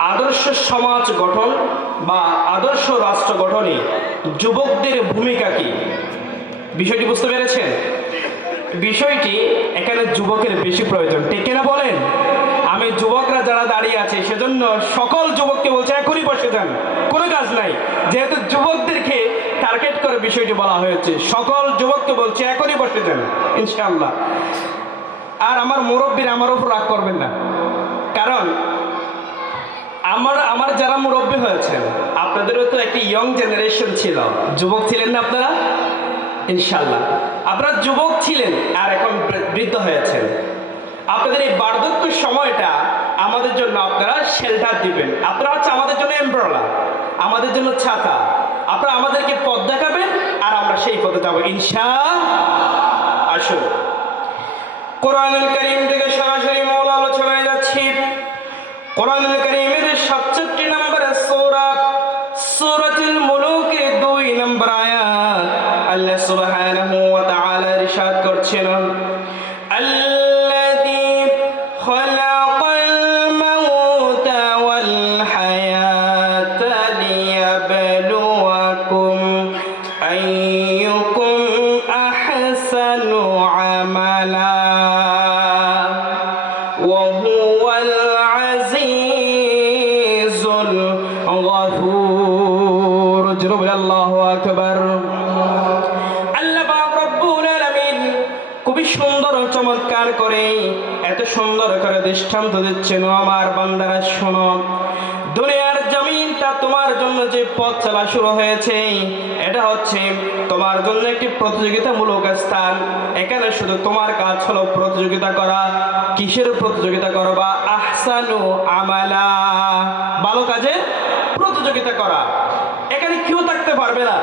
আদর্শ সমাজ গঠন বা আদর্শ রাষ্ট্র গঠনে যুবকদের ভূমিকা কি? বিষয়টি বুঝতে পেরেছেন? বিষয়টি এখানে যুবকের বেশি প্রয়োজন। ঠিক কিনা বলেন? আমি যুবকরা যারা দাঁড়িয়ে আছে, সেজন্য সকল যুবককে বলছে, এখনই বসে যান। কোনো কাজ নাই। যেহেতু যুবকদেরকে টার্গেট করে বিষয়টি বলা হয়েছে, সকল যুবককে বলছে, এখনই বসে যান, ইনশাআল্লাহ। আর আমার মুরব্বীর আমার উপর রাগ করবেন না। কারণ আমার আমার যারা মুরব্বী হয়েছেন আপনাদেরও তো একটি ইয়ং জেনারেশন ছিল। যুবক ছিলেন না আপনারা? ইনশাল্লাহ আপনারা যুবক ছিলেন আর এখন বৃদ্ধ হয়েছেন। আপনাদের এই বার্ধক্য সময়টা আমাদের জন্য আপনারা শেল্টার দিবেন। আপনারা হচ্ছে আমাদের জন্য এমব্রলা আমাদের জন্য ছাতা। আপনারা আমাদেরকে পথ দেখাবেন আর আমরা সেই পথে যাব। ইনশা আসুন। কোরআনুল করিম কোরআনুল করিমের সাতষট্টি নম্বর সূরা সূরাতুল মুলুকের দুই নম্বর আয়াত আল্লাহ সুবহানাহু ওয়া তাআলা ইরশাদ করছেন الذي আল্লাহ আল্লাহ পাক রব্বুল খুবই সুন্দর ও চমৎকার করে, এত সুন্দর করে দৃষ্টান্ত দিচ্ছেন। আমার বান্দারা, শোনো, দুনিয়ার জমিনটা তোমার জন্য যে পথ চলা শুরু হয়েছে, এটা হচ্ছে তোমার জন্য একটি প্রতিযোগিতামূলক স্থান। এখানে শুধু তোমার কাজ হলো প্রতিযোগিতা করা, কিসের প্রতিযোগিতা করবা? আহসানু আমালা। ভালো কাজে প্রতিযোগিতা করা। এখানে কেউ থাকতে পারবে না।